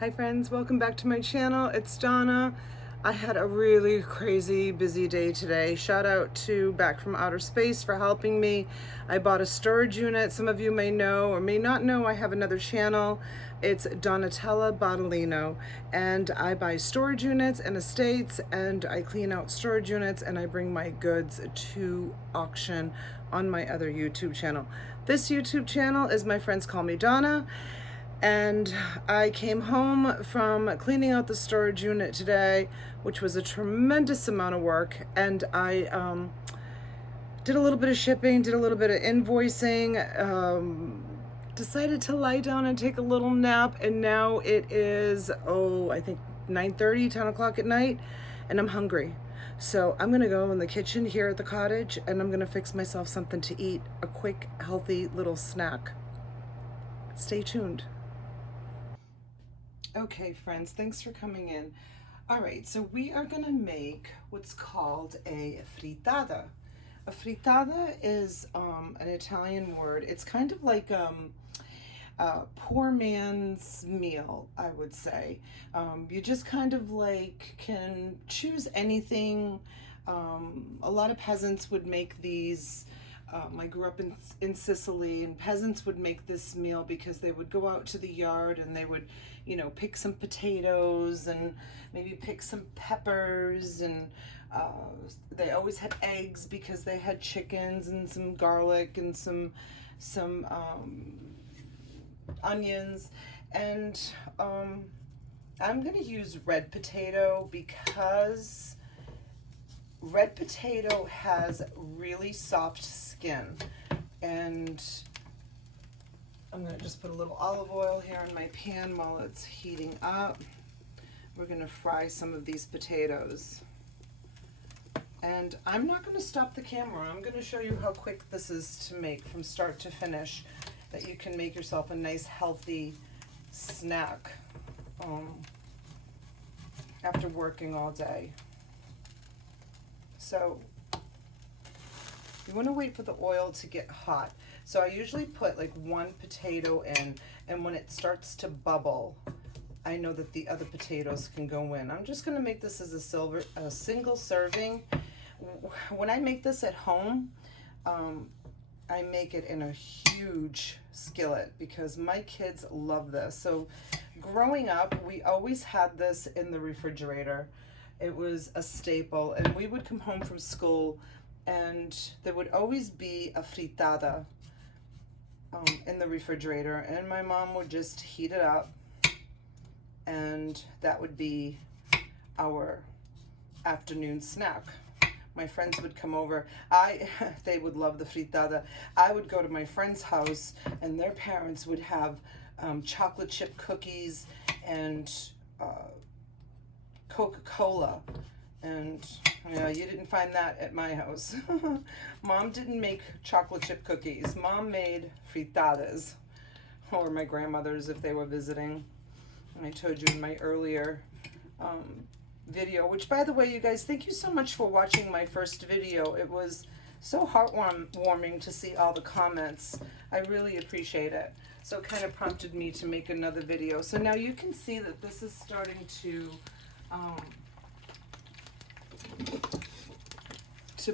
Hi friends, welcome back to my channel. It's Donna. I had a really crazy busy day today. Shout out to Back from Outer Space for helping me. I bought a storage unit. Some of you may know or may not know I have another channel. It's Denali Botolino, and I buy storage units and estates, and I clean out storage units, and I bring my goods to auction on my other YouTube channel. This YouTube channel is My Friends Call Me Donna. And I came home from cleaning out the storage unit today, which was a tremendous amount of work. And I did a little bit of shipping, did a little bit of invoicing, decided to lie down and take a little nap. And now it is, I think 9:30, 10 o'clock at night, and I'm hungry. So I'm gonna go in the kitchen here at the cottage, and I'm gonna fix myself something to eat, a quick, healthy little snack. Stay tuned. Okay, friends, thanks for coming in. All right, so we are gonna make what's called a frittata. A frittata is an Italian word. It's kind of like poor man's meal, I would say. You just kind of like can choose anything. A lot of peasants would make these. I grew up in Sicily, and peasants would make this meal because they would go out to the yard and they would, pick some potatoes and maybe pick some peppers, and they always had eggs because they had chickens and some garlic and some onions. And I'm going to use red potato because red potato has really soft skin. And I'm going to just put a little olive oil here in my pan while it's heating up. We're going to fry some of these potatoes. And I'm not going to stop the camera. I'm going to show you how quick this is to make from start to finish, that you can make yourself a nice healthy snack after working all day. So you want to wait for the oil to get hot. So I usually put like one potato in, and when it starts to bubble, I know that the other potatoes can go in. I'm just going to make this as a single serving. When I make this at home, I make it in a huge skillet because my kids love this. So growing up, we always had this in the refrigerator. It was a staple, and we would come home from school and there would always be a frittata in the refrigerator, and my mom would just heat it up, and that would be our afternoon snack. My friends would come over. They would love the frittata. I would go to my friend's house, and their parents would have chocolate chip cookies and Coca-Cola, and you didn't find that at my house. Mom didn't make chocolate chip cookies. Mom made frittatas, or my grandmothers if they were visiting. And I told you in my earlier video, which, by the way, you guys, thank you so much for watching my first video. It was so heartwarming to see all the comments. I really appreciate it. So it kind of prompted me to make another video. So now you can see that this is starting to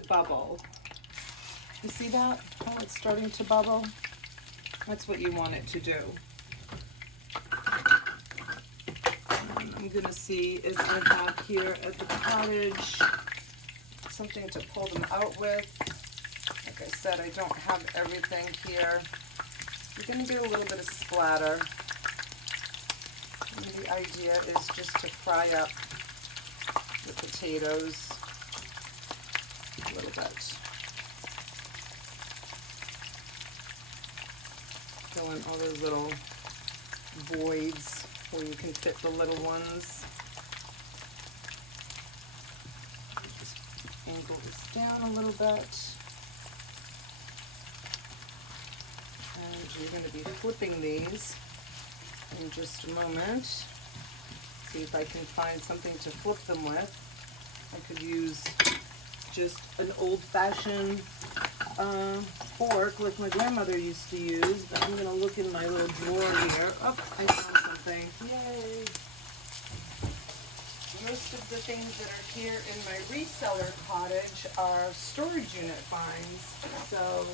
bubble. You see that? How it's starting to bubble? That's what you want it to do. And I'm going to see if I have here at the cottage something to pull them out with. Like I said, I don't have everything here. You're going to get a little bit of splatter. And the idea is just to fry up the potatoes a little bit. Fill in all those little voids where you can fit the little ones. Just angle this down a little bit. And you're going to be flipping these in just a moment. See if I can find something to flip them with. I could use just an old-fashioned fork like my grandmother used to use, but I'm going to look in my little drawer here. Oh, I found something. Yay! the things that are here in my reseller cottage are storage unit finds. So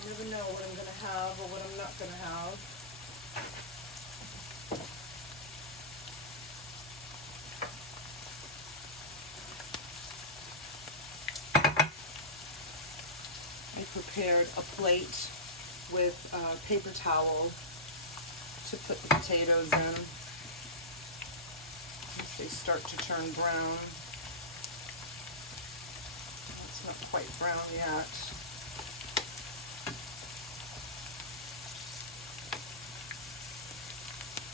you never know what I'm going to have or what I'm not going to have. I prepared a plate with a paper towel to put the potatoes in. Once they start to turn brown. It's not quite brown yet.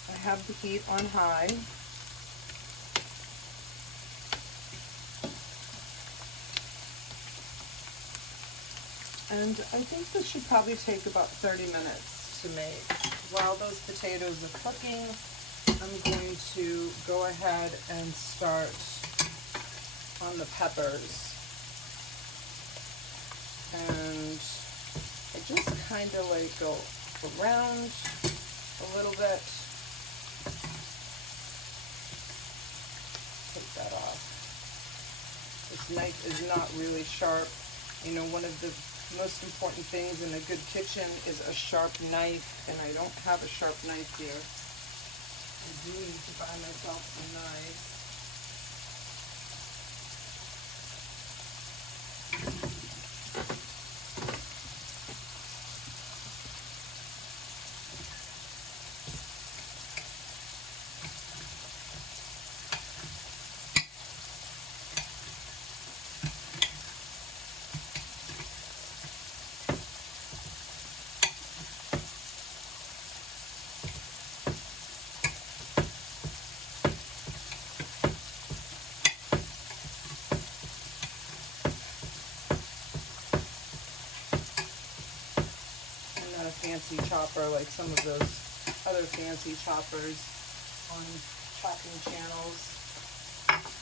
I have the heat on high. And I think this should probably take about 30 minutes to make. While those potatoes are cooking, I'm going to go ahead and start on the peppers. And I just kind of like go around a little bit. Take that off. This knife is not really sharp. You know, one of the most important things in a good kitchen is a sharp knife, and I don't have a sharp knife here. I do need to buy myself a knife. Fancy chopper like some of those other fancy choppers on chopping channels.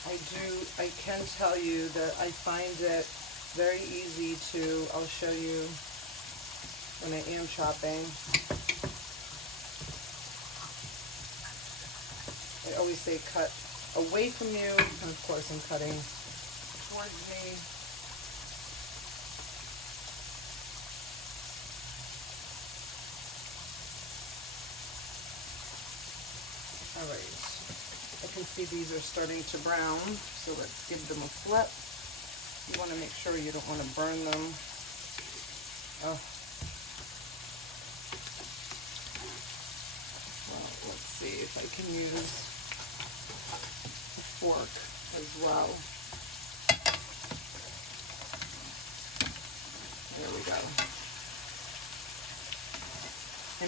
I can tell you that I find it very easy to, I'll show you when I am chopping. I always say cut away from you, and of course I'm cutting towards me. All right, I can see these are starting to brown, so let's give them a flip. You want to make sure you don't want to burn them. Oh. Well, let's see if I can use a fork as well. There we go.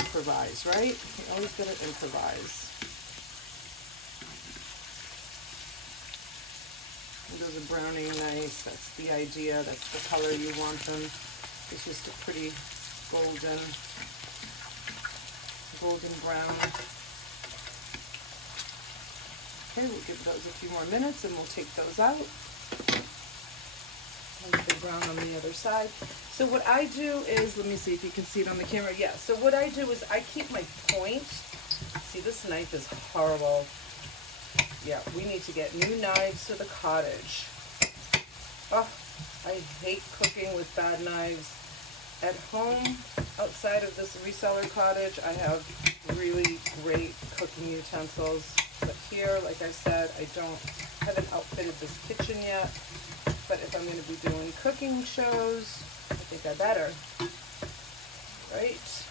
Improvise, right? You always gotta improvise. Those are browning nice. That's the idea. That's the color you want them. It's just a pretty golden brown. Okay, we'll give those a few more minutes and we'll take those out. Once they're brown on the other side. So what I do is, let me see if you can see it on the camera. Yeah, so what I do is I keep my point. See, this knife is horrible. Yeah, we need to get new knives to the cottage. Oh, I hate cooking with bad knives. At home, outside of this reseller cottage, I have really great cooking utensils. But here, like I said, haven't outfitted this kitchen yet. But if I'm going to be doing cooking shows, I think I better. Right?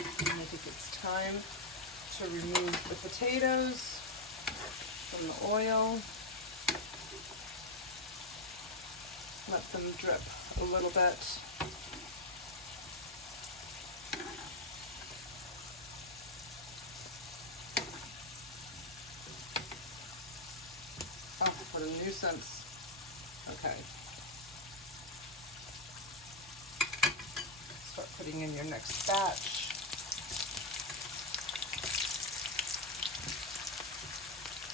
And I think it's time to remove the potatoes from the oil. Let them drip a little bit. Oh, what a nuisance. Okay. Start putting in your next batch.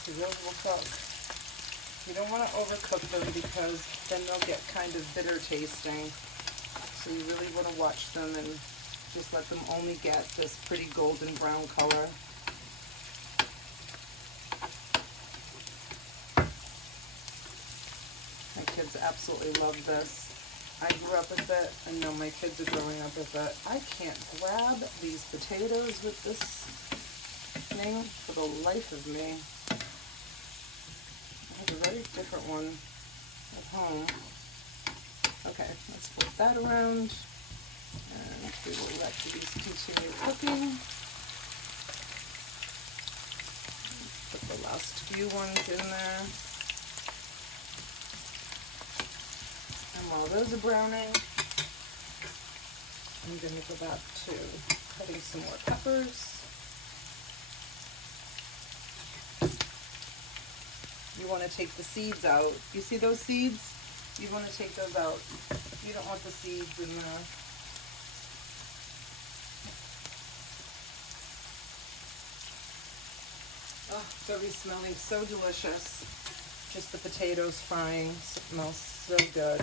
Those will cook. You don't want to overcook them because then they'll get kind of bitter tasting. So you really want to watch them and just let them only get this pretty golden brown color. kids absolutely love this. I grew up with it, and now my kids are growing up with it. I can't grab these potatoes with this thing for the life of me. I have a very different one at home. Okay, let's flip that around, and we will let these continue cooking. Put the last few ones in there. And while those are browning, I'm going to go back to cutting some more peppers. You want to take the seeds out. You see those seeds? You want to take those out. You don't want the seeds in there. Oh, it's already smelling so delicious. Just the potatoes frying. It smells so good.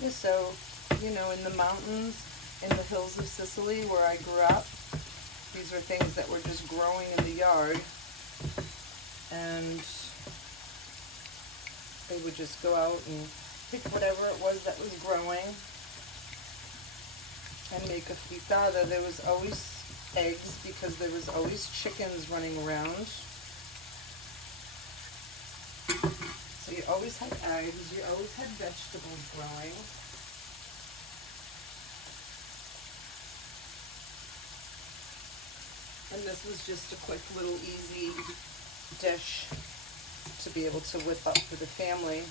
Yeah, so, you know, in the mountains, in the hills of Sicily where I grew up, these are things that were just growing in the yard. And they would just go out and pick whatever it was that was growing and make a frittata. There was always eggs because there was always chickens running around. So you always had eggs, you always had vegetables growing. And this was just a quick little easy dish to be able to whip up for the family.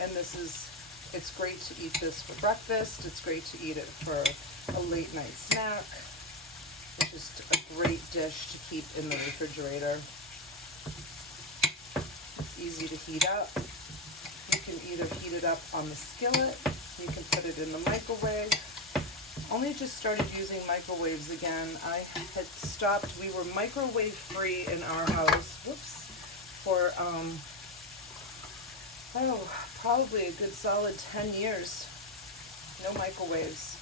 And this is, it's great to eat this for breakfast. It's great to eat it for a late night snack. It's just a great dish to keep in the refrigerator. It's easy to heat up. You can either heat it up on the skillet, you can put it in the microwave. Only just started using microwaves again. I had stopped, we were microwave free in our house, whoops, for, probably a good solid 10 years. No microwaves.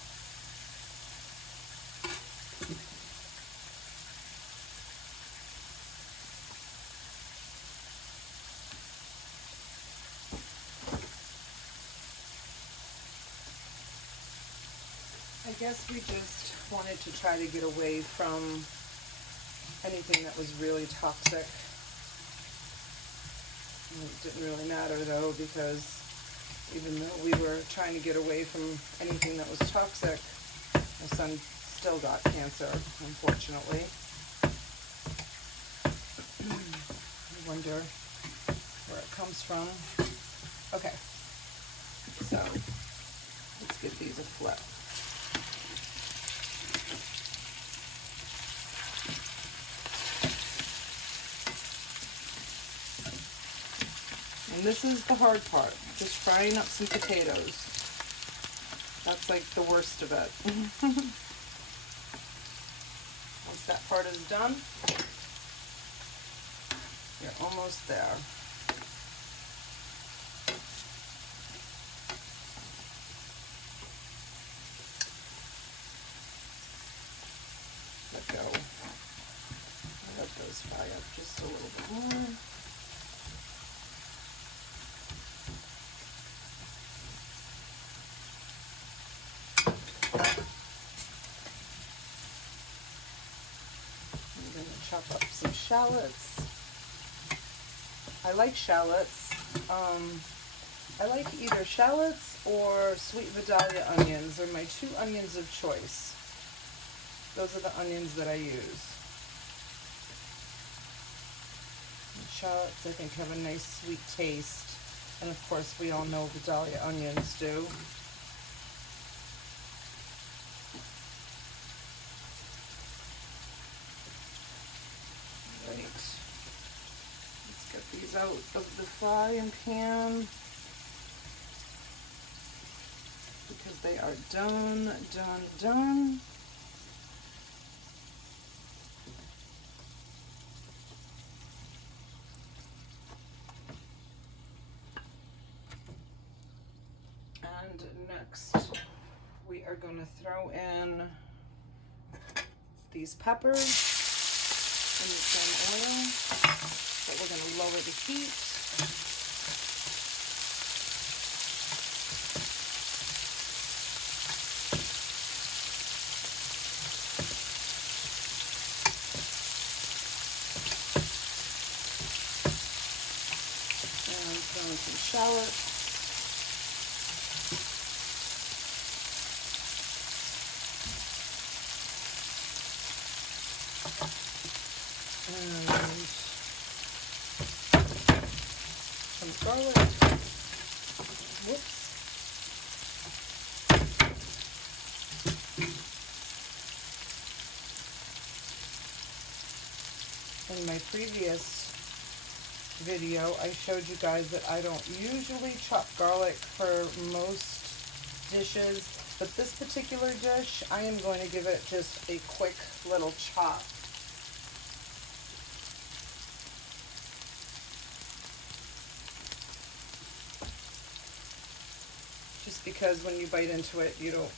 I guess we just wanted to try to get away from anything that was really toxic. It didn't really matter though, because even though we were trying to get away from anything that was toxic, my son still got cancer, unfortunately. I wonder where it comes from. Okay, so let's give these a flip. And this is the hard part, just frying up some potatoes. That's like the worst of it. Once that part is done, you're almost there. Let go. Let those fry up just a little bit more. Chop up some shallots. I like shallots. I like either shallots or sweet Vidalia onions. They're my two onions of choice. Those are the onions that I use. And shallots, I think, have a nice sweet taste. And of course, we all know Vidalia onions do. Let's get these out of the frying pan because they are done. And next we are going to throw in these peppers in the same oil, but we're going to lower the heat. And throw in some shallots. And some garlic. Whoops. In my previous video, I showed you guys that I don't usually chop garlic for most dishes, but this particular dish, I am going to give it just a quick little chop. Just because when you bite into it, you don't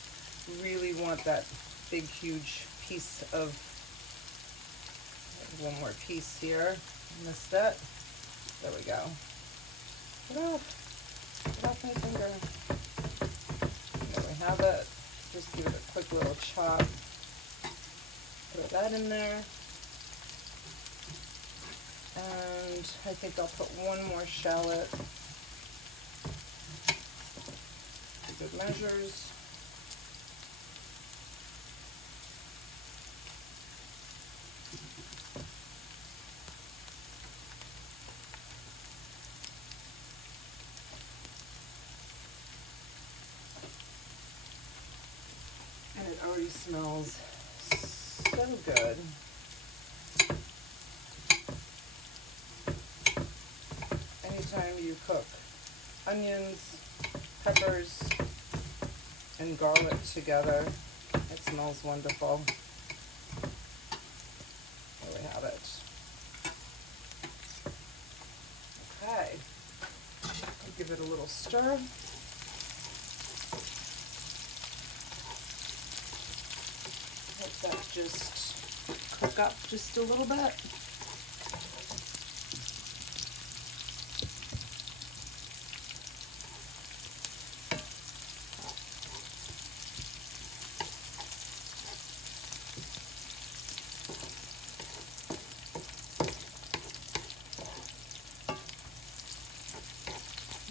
really want that big, huge piece of, one more piece here, missed it. There we go. Get off my finger. There we have it. Just give it a quick little chop. Throw that in there. And I think I'll put one more shallot. Good measures. And it already smells so good. Anytime you cook onions, peppers, and garlic together, it smells wonderful. There we have it. Okay, I'll give it a little stir. Let that just cook up just a little bit.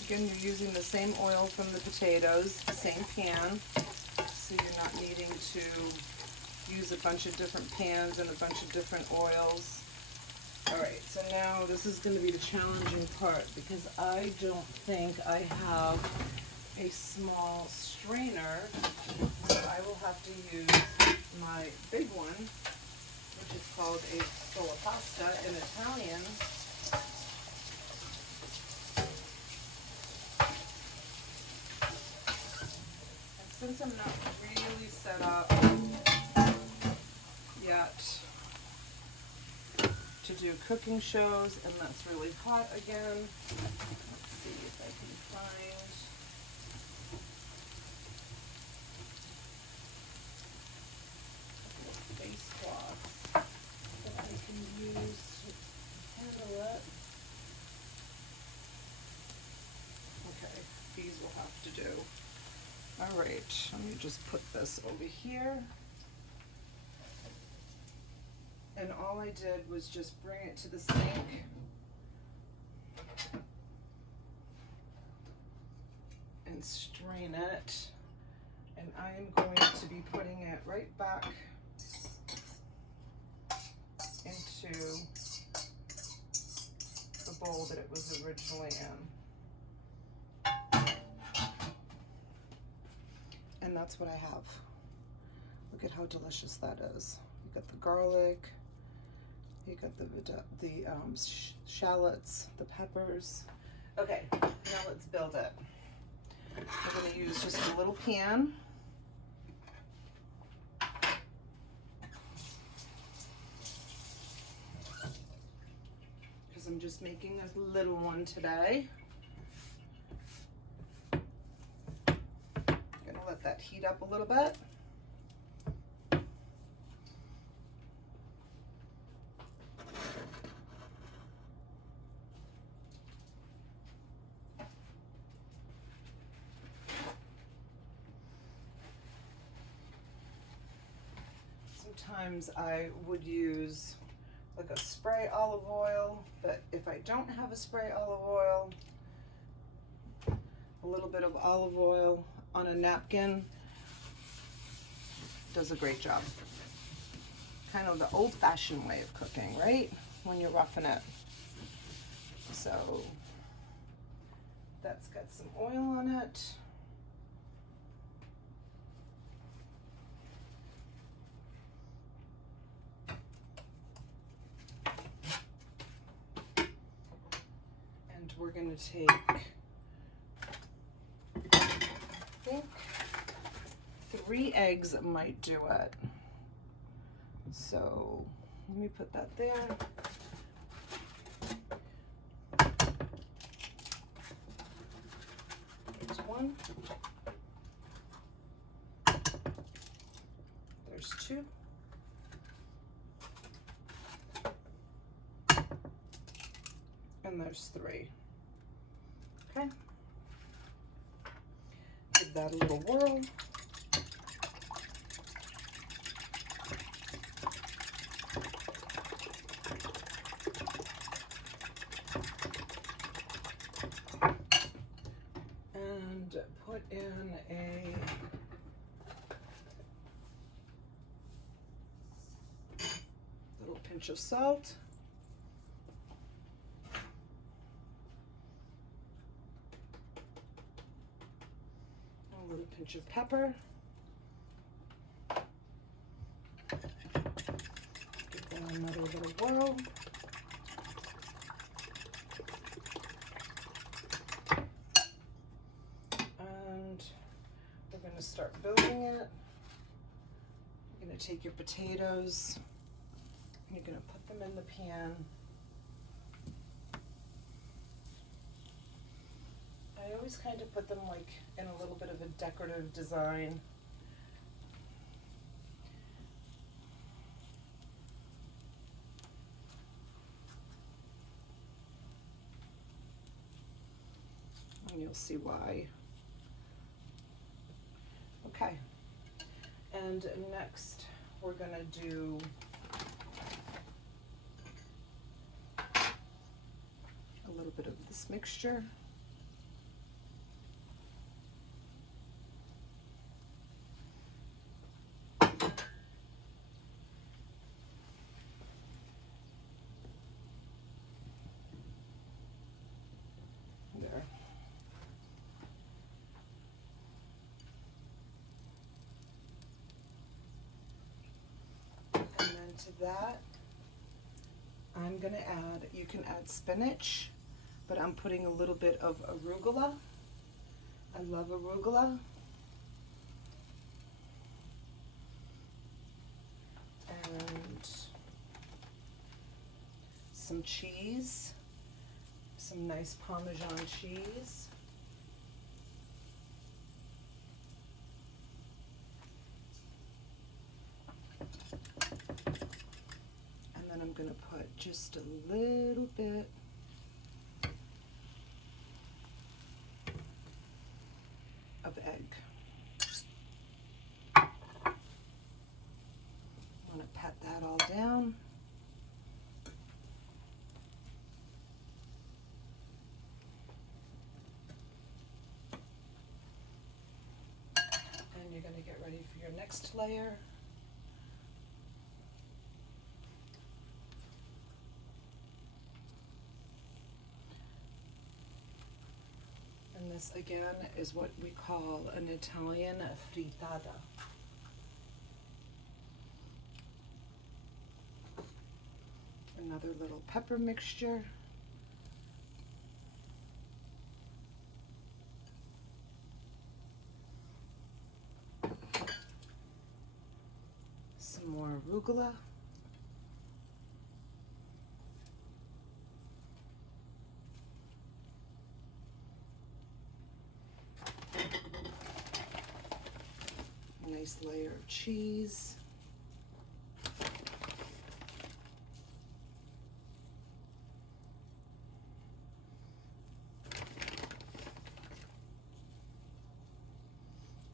Again, you're using the same oil from the potatoes, the same pan, so you're not needing to use a bunch of different pans and a bunch of different oils. Alright, so now this is going to be the challenging part because I don't think I have a small strainer, so I will have to use my big one, which is called a pasta in Italian. Since I'm not really set up yet to do cooking shows, and that's really hot again, let's see if I can find a face cloth that I can use to handle it. Okay, these will have to do. All right, let me just put this over here. And all I did was just bring it to the sink and strain it. And I am going to be putting it right back into the bowl that it was originally in. And that's what I have. Look at how delicious that is. You got the garlic, you got the shallots, the peppers. Okay, now let's build it. We're going to use just a little pan. Because I'm just making a little one today. Let that heat up a little bit. Sometimes I would use like a spray olive oil, but if I don't have a spray olive oil, a little bit of olive oil on a napkin does a great job. Kind of the old-fashioned way of cooking, right? When you're roughing it. So that's got some oil on it. And we're going to take, I think 3 eggs might do it. So let me put that there. There's 1. There's 2. And there's 3. Okay. Give that a little whirl. And put in a little pinch of salt. A little pinch of pepper. Give that another little whirl. And we're going to start building it. You're going to take your potatoes and you're going to put them in the pan. I always kind of put them like in a little bit of a decorative design. And you'll see why. Okay. And next we're going to do a little bit of this mixture. There. And then to that, I'm going to add, you can add spinach, but I'm putting a little bit of arugula. I love arugula. And some cheese, some nice Parmesan cheese. And then I'm going to put just a little bit of egg. I want to pat that all down. And you're going to get ready for your next layer. And this again is what we call an Italian frittata. Another little pepper mixture. Some more arugula. A nice layer of cheese.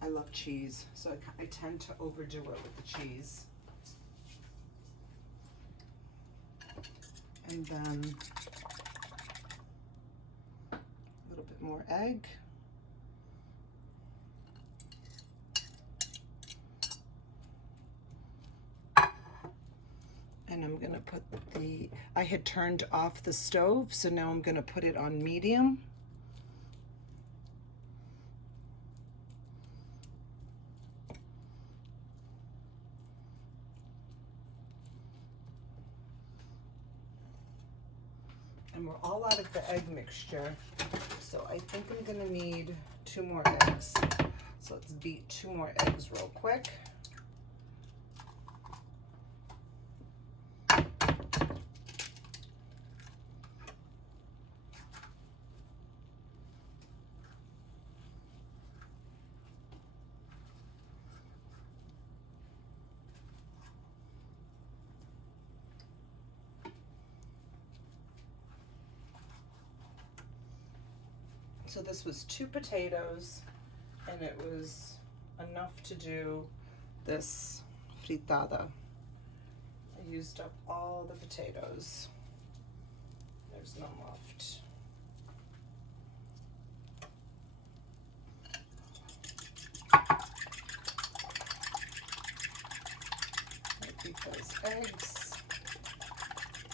I love cheese, so I tend to overdo it with the cheese. And then a little bit more egg. And I'm gonna put I had turned off the stove, so now I'm gonna put it on medium. And we're all out of the egg mixture, so I think I'm gonna need 2 more eggs. So let's beat 2 more eggs real quick. So this was 2 potatoes, and it was enough to do this frittata. I used up all the potatoes. There's none left. I beat those eggs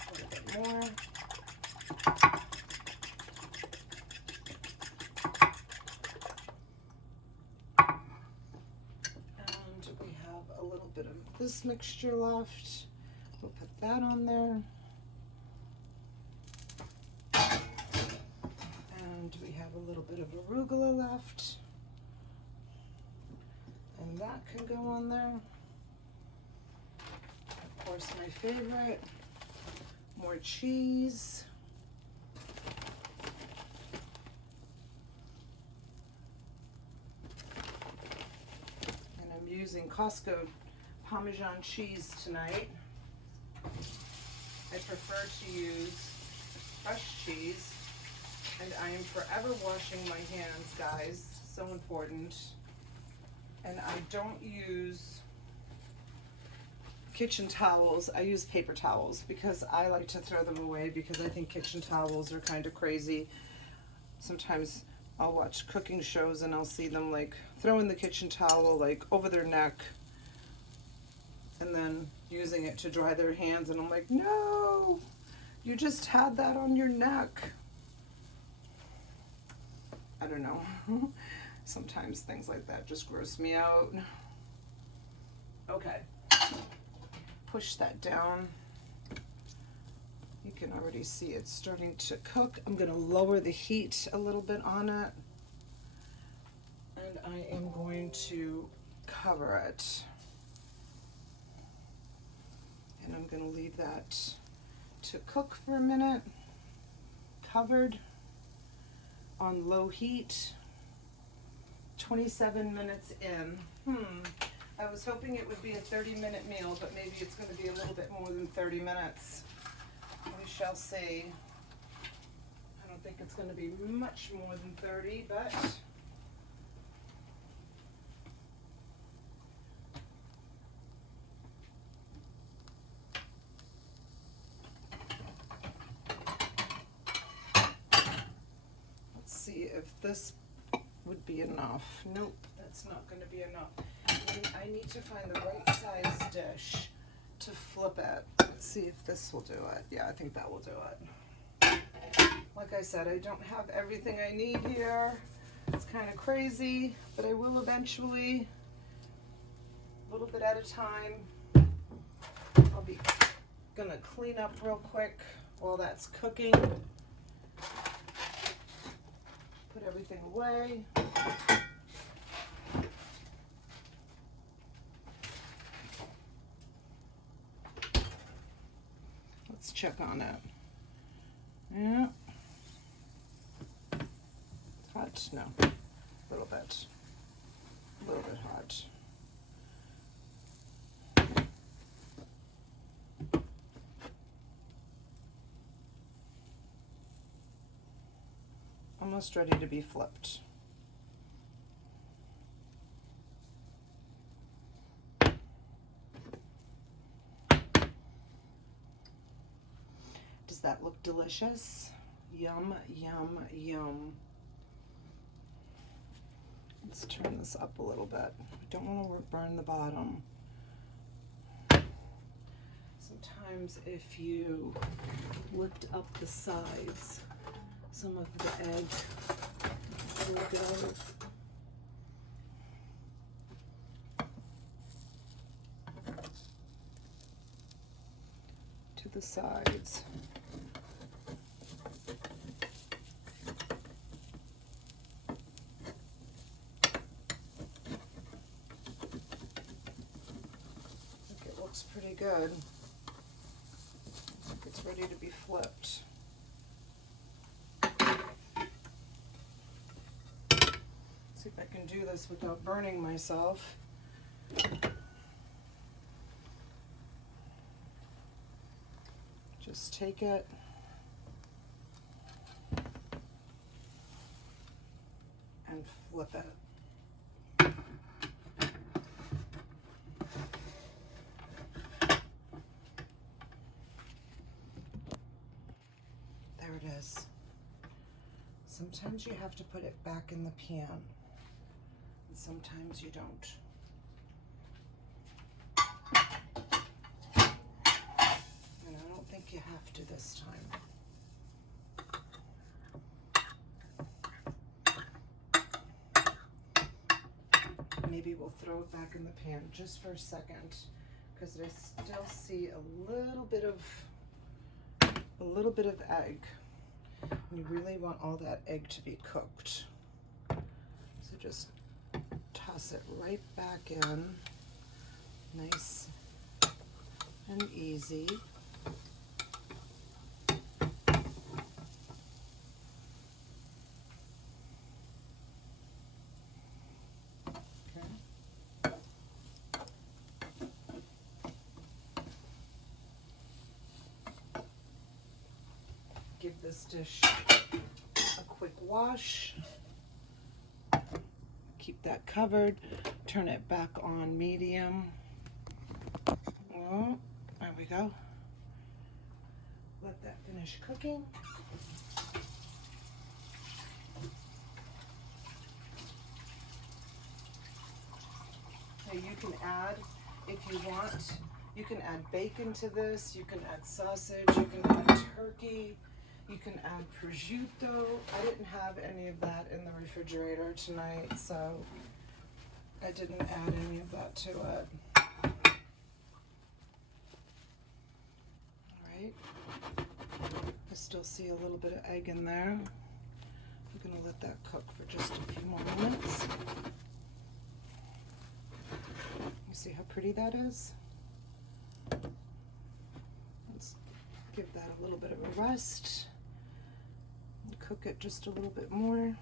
a little bit more. Bit of this mixture left. We'll put that on there. And we have a little bit of arugula left. And that can go on there. Of course, my favorite, more cheese. And I'm using Costco Parmesan cheese tonight. I prefer to use fresh cheese, and I am forever washing my hands, guys. So important. And I don't use kitchen towels. I use paper towels because I like to throw them away because I think kitchen towels are kind of crazy. Sometimes I'll watch cooking shows and I'll see them like throwing the kitchen towel like over their neck and then using it to dry their hands, and I'm like, no, you just had that on your neck. I don't know. Sometimes things like that just gross me out. Okay, push that down. You can already see it's starting to cook. I'm gonna lower the heat a little bit on it, and I am going to cover it. And I'm going to leave that to cook for a minute, covered on low heat. 27 minutes in. I was hoping it would be a 30-minute meal, but maybe it's going to be a little bit more than 30 minutes. We shall see. I don't think it's going to be much more than 30, but see if this would be enough. Nope, that's not going to be enough. I need to find the right size dish to flip it. Let's see if this will do it. Yeah, I think that will do it. Like I said, I don't have everything I need here. It's kind of crazy, but I will eventually, a little bit at a time. I'll be gonna clean up real quick while that's cooking. Put everything away. Let's check on it. Yeah. Hot? No. A little bit. A little bit hot. Almost ready to be flipped. Does that delicious. Yum, yum, yum. Let's turn this up a little bit. We don't want to burn the bottom. Sometimes if you lift up the sides, some of the egg will go. To the sides. I think it looks pretty good. I think it's ready to be flipped. See if I can do this without burning myself. Just take it and flip it. There it is. Sometimes you have to put it back in the pan, and sometimes you don't. And I don't think you have to this time. Maybe we'll throw it back in the pan just for a second, because I still see a little bit of egg. You really want all that egg to be cooked. So just toss it right back in, nice and easy. Give this dish a quick wash. Keep that covered. Turn it back on medium. Oh, there we go. Let that finish cooking. Now you can add, if you want, you can add bacon to this, you can add sausage, you can add turkey. You can add prosciutto. I didn't have any of that in the refrigerator tonight, so I didn't add any of that to it. All right. I still see a little bit of egg in there. I'm going to let that cook for just a few more minutes. You see how pretty that is? Let's give that a little bit of a rest. Cook it just a little bit more.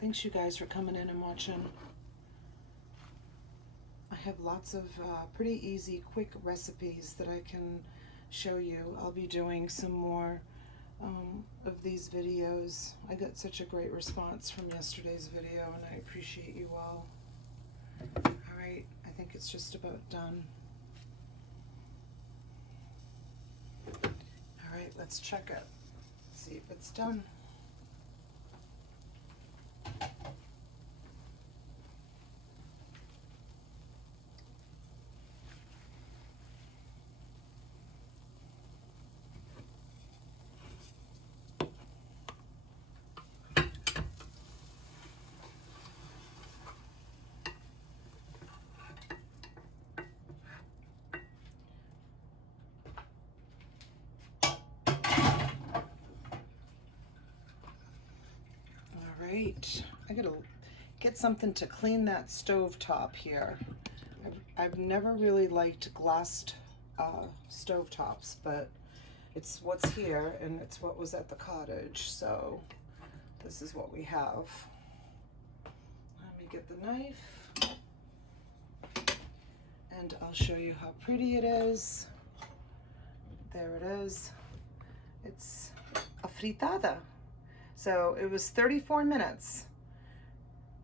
Thanks you guys for coming in and watching. I have lots of pretty easy, quick recipes that I can show you. I'll be doing some more of these videos. I got such a great response from yesterday's video, and I appreciate you all. All right, I think it's just about done. All right, let's check it. See if it's done. Right, I gotta get something to clean that stove top here. I've never really liked glassed stove tops, but it's what's here and it's what was at the cottage, so this is what we have. Let me get the knife and I'll show you how pretty it is. There it is. It's a frittata. So it was 34 minutes,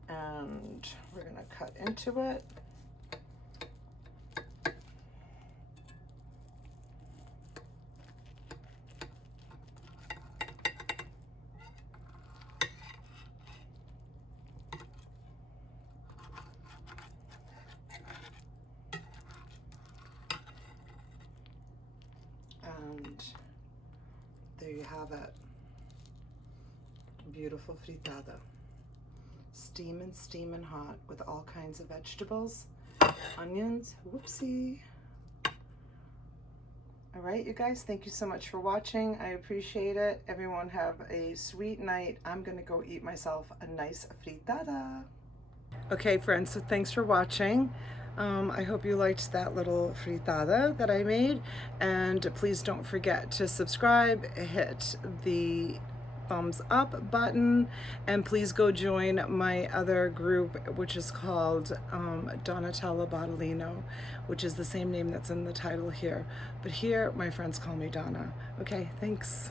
and we're gonna cut into it. And there you have it. Beautiful frittata. Steaming hot with all kinds of vegetables, onions, whoopsie. All right, you guys, thank you so much for watching. I appreciate it. Everyone have a sweet night. I'm gonna go eat myself a nice frittata. Okay, friends, so thanks for watching. I hope you liked that little frittata that I made, and please don't forget to subscribe, hit the thumbs up button, and please go join my other group, which is called Denali Botolino, which is the same name that's in the title here. But here, my friends call me Donna. Okay, thanks.